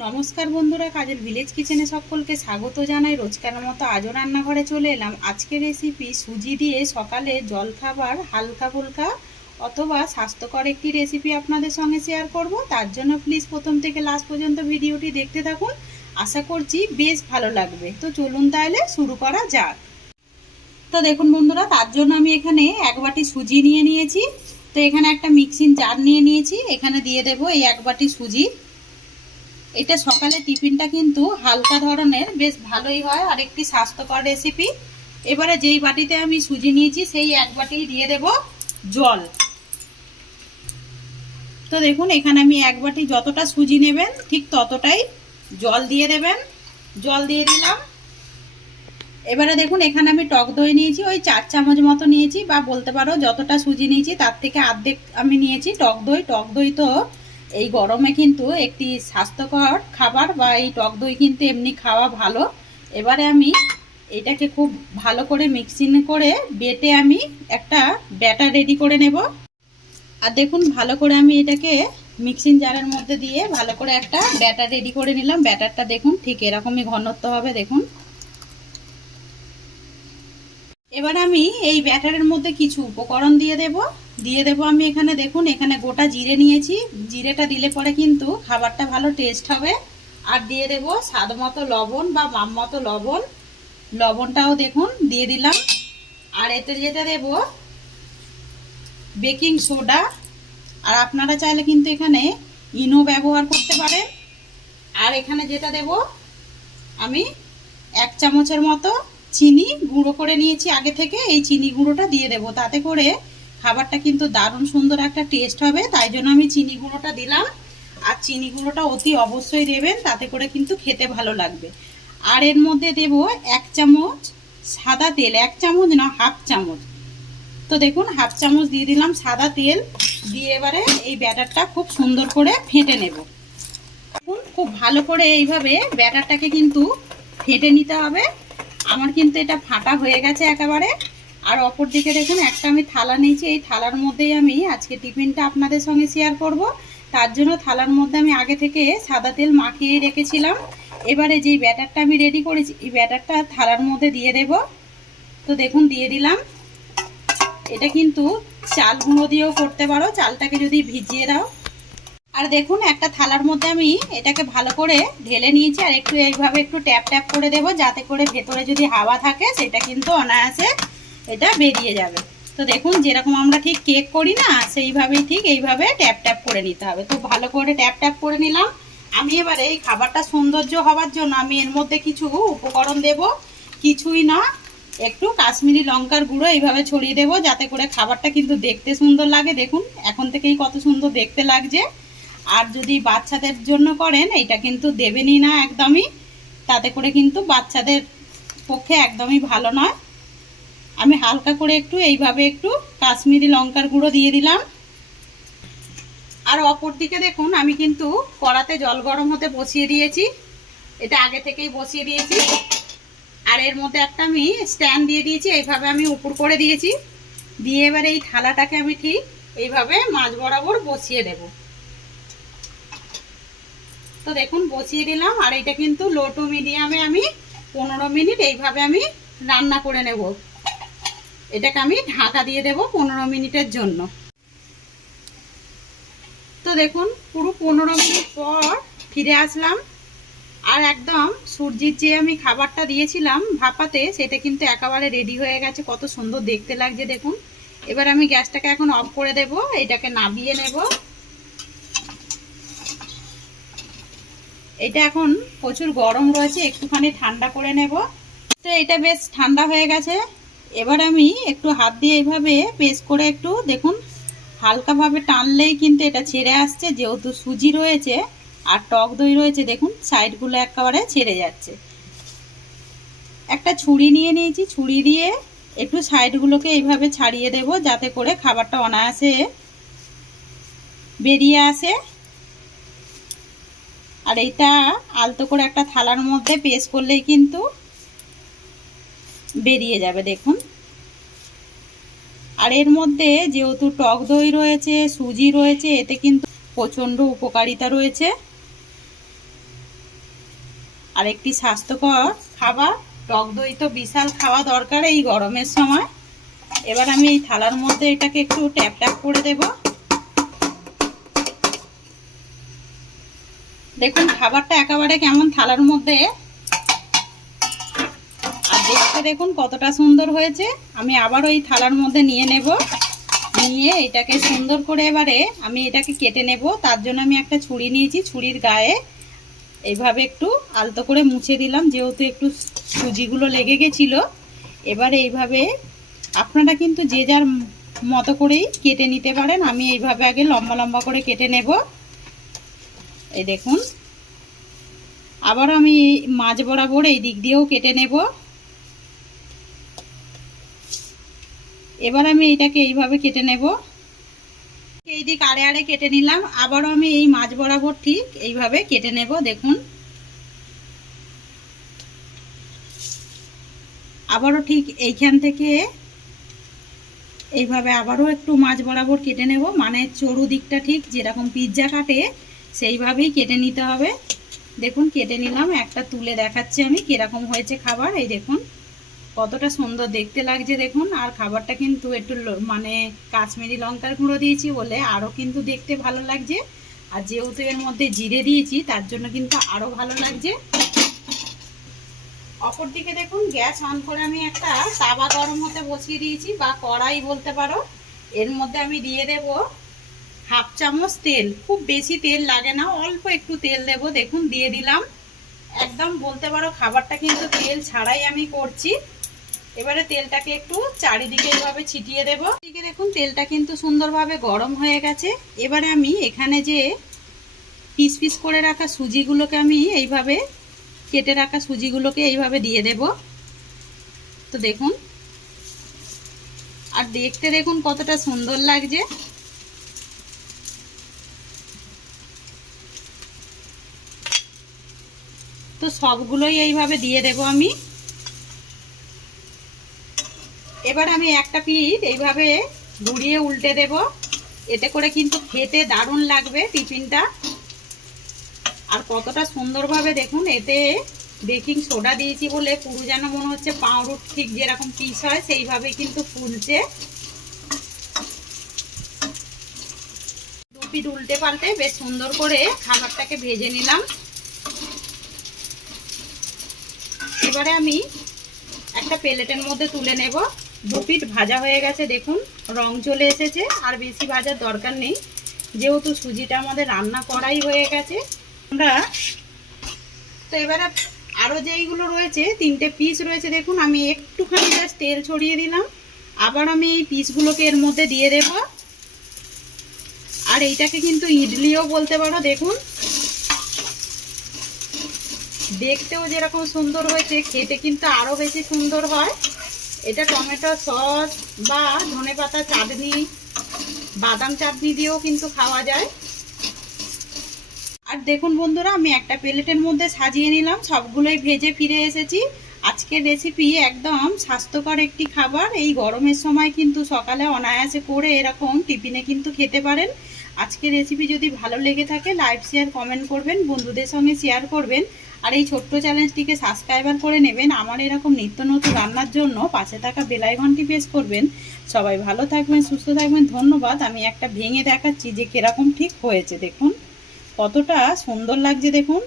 নমস্কার বন্ধুরা, কাজের ভিলেজ কিচেনে সকলকে স্বাগত জানাই। রোজকার মতো আজও রান্নাঘরে চলে এলাম। আজকের রেসিপি সুজি দিয়ে সকালে জলখাবার হালকা ফুলকা অথবা স্বাস্থ্যকর একটি রেসিপি আপনাদের সঙ্গে শেয়ার করব। তার জন্য প্লিজ প্রথম থেকে লাস্ট পর্যন্ত ভিডিওটি দেখতে থাকুন। আশা করছি বেশ ভালো লাগবে। তো চলুন তাহলে শুরু করা যাক। তো দেখুন বন্ধুরা, তার জন্য আমি এখানে এক বাটি সুজি নিয়ে নিয়েছি। তো এখানে একটা মিক্সিং জার নিয়ে নিয়েছি, এখানে দিয়ে দেব এই এক বাটি সুজি। এটা সকালে টিফিনটা কিন্তু হালকা ধরনের বেশ ভালোই হয় আর একটি স্বাস্থ্যকর রেসিপি। এবারে যেই বাটিতে আমি সুজি নিয়েছি সেই এক বাটি দিয়ে দেব জল। তো দেখুন এখানে আমি এক বাটি যতটা সুজি নেবেন ঠিক ততটাই জল দিয়ে দেবেন। জল দিয়ে দিলাম। এবারে দেখুন এখানে আমি টক দই নিয়েছি, ওই 4 চামচ মতো নিয়েছি, বা বলতে পারো যতটা সুজি নিয়েছি তার থেকে অর্ধেক আমি নিয়েছি টক দই। টক দই তো এই গরমে কিন্তু একটি স্বাস্থ্যকর খাবার, বা এই টক দই কিন্তু এমনি খাওয়া ভালো। এবারে আমি এটাকে খুব ভালো করে মিক্সিং করে বেটে আমি একটা ব্যাটার রেডি করে নেব। আর দেখুন ভালো করে আমি এটাকে মিক্সিং জারের মধ্যে দিয়ে ভালো করে একটা ব্যাটার রেডি করে নিলাম। ব্যাটারটা দেখুন ঠিক এরকমই ঘনত্ব হবে দেখুন। এবার আমি এই ব্যাটারের মধ্যে কিছু উপকরণ দিয়ে দেব আমি এখানে দেখুন, এখানে গোটা জিরে নিয়েছি। জিরেটা দিলে পরে কিন্তু খাবারটা ভালো টেস্ট হবে। আর দিয়ে দেব স্বাদ মতো লবণ বা মাপ মতো লবণ। লবণটাও দেখুন দিয়ে দিলাম। আর এতে যেটা দেব বেকিং সোডা। আর আপনারা চাইলে কিন্তু এখানে ইনো ব্যবহার করতে পারেন। আর এখানে যেটা দেব আমি 1 চামচের মতো চিনি গুঁড়ো করে নিয়েছি আগে থেকে। এই চিনি গুঁড়োটা দিয়ে দেব, তাতে করে খাবারটা কিন্তু দারুণ সুন্দর একটা টেস্ট হবে। তাই জন্য আমি চিনি গুঁড়োটা দিলাম। আর চিনি গুঁড়োটা অতি অবশ্যই দেবেন, তাতে করে কিন্তু খেতে ভালো লাগবে। আর এর মধ্যে দেব 1 চামচ সাদা তেল। 1 চামচ না, হাফ চামচ। তো দেখুন হাফ চামচ দিয়ে দিলাম সাদা তেল। দিয়ে এবারে এই ব্যাটারটা খুব সুন্দর করে ফেটে নেব। খুব ভালো করে এইভাবে ব্যাটারটাকে কিন্তু ফেটে নিতে হবে। আমার কিন্তু এটা ফাটা হয়ে গেছে একেবারে। আর অপর দিকে দেখুন একটা আমি থালা নিয়েছি, এই থালার মধ্যেই আমি আজকে টিফিনটা আপনাদের সঙ্গে শেয়ার করব। তার জন্য থালার মধ্যে আমি আগে থেকে সাদা তেল মাখিয়ে রেখেছিলাম। এবারে যেই ব্যাটারটা আমি রেডি করেছি এই ব্যাটারটা থালার মধ্যে দিয়ে দেব। তো দেখুন দিয়ে দিলাম। এটা কিন্তু চাল গুঁড়ো দিয়েও করতে পারো, চালটাকে যদি ভিজিয়ে দাও। আর দেখুন একটা থালার মধ্যে আমি এটাকে ভালো করে ঢেলে নিয়েছি। আর একটু এইভাবে একটু ট্যাপ ট্যাপ করে দেব, যাতে করে ভেতরে যদি হাওয়া থাকে সেটা কিন্তু অনায়াসে এটা বেরিয়ে যাবে। তো দেখুন যেরকম আমরা ঠিক কেক করি না, সেইভাবেই ঠিক এইভাবে ট্যাপ ট্যাপ করে নিতে হবে। তো ভালো করে ট্যাপ ট্যাপ করে নিলাম। আমি এবারে এই খাবারটা সৌন্দর্য হওয়ার জন্য আমি এর মধ্যে কিছু উপকরণ দেব। কিছুই না, একটু কাশ্মীরি লঙ্কার গুঁড়ো এইভাবে ছড়িয়ে দেব, যাতে করে খাবারটা কিন্তু দেখতে সুন্দর লাগে। দেখুন এখন থেকেই কত সুন্দর দেখতে লাগছে। আর যদি বাচ্চাদের জন্য করেন এটা কিন্তু দেবেনই না একদমই, তাতে করে কিন্তু বাচ্চাদের পক্ষে একদমই ভালো নয়। আমি হালকা করে একটু এইভাবে একটু কাশ্মীরি লঙ্কার গুঁড়ো দিয়ে দিলাম। আর অপর দিকে দেখুন আমি কিন্তু কড়াতে জল গরম হতে বসিয়ে দিয়েছি। এটা আগে থেকেই বসিয়ে দিয়েছি। আর এর মধ্যে একটা আমি স্ট্যান্ড দিয়ে দিয়েছি, এইভাবে আমি উপর করে দিয়েছি। দিয়ে এবারে এই থালাটাকে আমি ঠিক এইভাবে মাঝ বরাবর বসিয়ে দেব। তো দেখুন বসিয়ে দিলাম। আর এটা কিন্তু লো টু মিডিয়ামে আমি 15 মিনিট এইভাবে আমি রান্না করে নেব। এটাকে আমি ঢাকা দিয়ে দেব 15 মিনিটের জন্য। তো দেখুন পুরো 15 মিনিট পর ফিরে আসলাম। আর একদম সূর্যের যে আমি খাবারটা দিয়েছিলাম ভাপাতে, সেটা কিন্তু একেবারে রেডি হয়ে গেছে। কত সুন্দর দেখতে লাগছে দেখুন। এবার আমি গ্যাসটাকে এখন অফ করে দেব, এটাকে নামিয়ে নেব। এটা এখন প্রচুর গরম রয়েছে, একটুখানি ঠান্ডা করে নেব। তো এটা বেশ ঠান্ডা হয়ে গেছে। এবার আমি একটু হাত দিয়ে এইভাবে পেস্ট করে একটু দেখুন হালকাভাবে টানলেই কিন্তু এটা ছেড়ে আসছে। যেহেতু সুজি রয়েছে আর টক দই রয়েছে, দেখুন সাইডগুলো একেবারে ছেড়ে যাচ্ছে। একটা ছুরি নিয়ে নিয়েছি, ছুরি দিয়ে একটু সাইডগুলোকে এইভাবে ছাড়িয়ে দেব, যাতে করে খাবারটা অনায়াসে বেরিয়ে আসে। আর এটা আলতো করে একটা থালার মধ্যে পেস্ট করলেই কিন্তু বেরিয়ে যাবে দেখুন। আর এর মধ্যে যেহেতু টক দই রয়েছে, সুজি রয়েছে, এতে কিন্তু প্রচণ্ড উপকারিতা রয়েছে। আর একটি স্বাস্থ্যকর খাবার। টক দই তো বিশাল খাওয়া দরকার এই গরমের সময়। এবার আমি এই থালার মধ্যে এটাকে একটু ট্যাপ ট্যাপ করে দেব। দেখুন খাবারটা একেবারে কেমন থালার মধ্যে, আর দেখতে দেখুন কতটা সুন্দর হয়েছে। আমি আবার ওই থালার মধ্যে নিয়ে নেব, নিয়ে এটাকে সুন্দর করে এবারে আমি এটাকে কেটে নেব। তার জন্য আমি একটা ছুরি নিয়েছি, ছুরির গায়ে এইভাবে একটু আলতো করে মুছে দিলাম, যেহেতু একটু সুজিগুলো লেগে গেছিলো। এবারে এইভাবে আপনারা কিন্তু যে যার মতো করেই কেটে নিতে পারেন। আমি এইভাবে আগে লম্বা লম্বা করে কেটে নেব। এই দেখুন, আবার আমি মাঝ বরাবর এই দিক দিয়েও কেটে নেব। এবার আমি এইটাকে এইভাবে কেটে নেব। এই দিক আড়ে আড়ে কেটে নিলাম, আবারও আমি এই মাঝ বরাবর ঠিক এইভাবে কেটে নেব। দেখুন আবারও ঠিক এইখান থেকে এইভাবে আবারও একটু মাঝ বরাবর কেটে নেব, মানে চড়ু দিকটা ঠিক যেরকম পিৎজা কাটে সেইভাবেই কেটে নিতে হবে। দেখুন কেটে নিলাম, একটা তুলে দেখাচ্ছি আমি কিরকম হয়েছে খাবার। এই দেখুন কতটা সুন্দর দেখতে লাগছে দেখুন। আর খাবারটা কিন্তু একটু মানে কাশ্মীরি লঙ্কার গুঁড়ো দিয়েছি বলে আরও কিন্তু দেখতে ভালো লাগছে। আর যেহেতু এর মধ্যে জিরে দিয়েছি তার জন্য কিন্তু আরও ভালো লাগছে। অপরদিকে দেখুন গ্যাস অন করে আমি একটা তাওয়া গরম হতে বসিয়ে দিয়েছি, বা কড়াই বলতে পারো। এর মধ্যে আমি দিয়ে দেব হাফ চামচ তেল। খুব বেশি তেল লাগে না, অল্প একটু তেল দেব। দেখুন দিয়ে দিলাম, একদম বলতে পারো খাবারটা কিন্তু তেল ছাড়াই আমি করছি। এবারে তেলটাকে একটু চারিদিকে এইভাবে ছিটিয়ে দেব। এদিকে দেখুন তেলটা কিন্তু সুন্দরভাবে গরম হয়ে গেছে। এবারে আমি এখানে যে পিস পিস করে রাখা সুজিগুলোকে আমি এইভাবে কেটে রাখা সুজিগুলোকে এইভাবে দিয়ে দেব। তো দেখুন, আর দেখতে দেখুন কতটা সুন্দর লাগছে। তো সবগুলোই এইভাবে দিয়ে দেব আমি। এবার আমি একটা পিঠ এইভাবে ঘুরিয়ে উল্টে দেব। এতে করে কিন্তু খেতে দারুণ লাগবে টিফিনটা। আর কতটা সুন্দরভাবে দেখুন, এতে বেকিং সোডা দিয়েছি বলে পুরো যেন মনে হচ্ছে পাউরুটি ঠিক যেরকম পিস হয় সেইভাবে কিন্তু ফুলছে। দু পিঠ উল্টে পাল্টে বেশ সুন্দর করে খাবারটাকে ভেজে নিলাম। এবারে আমি একটা প্লেটের মধ্যে তুলে নেব। দু পিঠ ভাজা হয়ে গেছে, দেখুন রং চলে এসেছে। আর বেশি ভাজার দরকার নেই, যেহেতু সুজিটা আমাদের রান্না করাই হয়ে গেছে। আমরা তো এবারে আরও যেইগুলো রয়েছে, তিনটে পিস রয়েছে দেখুন, আমি একটুখানি জাস্ট তেল ছড়িয়ে দিলাম। আবার আমি এই পিসগুলোকে এর মধ্যে দিয়ে দেব। আর এইটাকে কিন্তু ইডলিও বলতে পারো। দেখুন দেখতেও যেরকম সুন্দর হয়েছে, খেতে কিন্তু আরও বেশি সুন্দর হয়। এটা টমেটো সস বা ধনেপাতা চাটনি, বাদাম চাটনি দিয়েও কিন্তু খাওয়া যায়। আর দেখুন বন্ধুরা, আমি একটা প্লেটের মধ্যে সাজিয়ে নিলাম, সবগুলোই ভেজে ফিরে এসেছি। আজকের রেসিপি একদম স্বাস্থ্যকর একটি খাবার। এই গরমের সময় কিন্তু সকালে অনায়াসে করে এরকম টিফিনে কিন্তু খেতে পারেন। আজকের রেসিপি যদি ভালো লেগে থাকে লাইক শেয়ার কমেন্ট করবেন, বন্ধুদের সঙ্গে শেয়ার করবেন। আর এই ছোট্ট চ্যানেলটিকে সাবস্ক্রাইবার করে নেবেন আমার এরকম নিত্য নতুন রান্নার জন্য। পাশে থাকা বেল আইকনটি প্রেস করবেন। সবাই ভালো থাকবেন, সুস্থ থাকবেন, ধন্যবাদ। আমি একটা ভেঙে দেখাচ্ছি যে কিরকম ঠিক হয়েছে। দেখুন কতটা সুন্দর লাগছে দেখুন।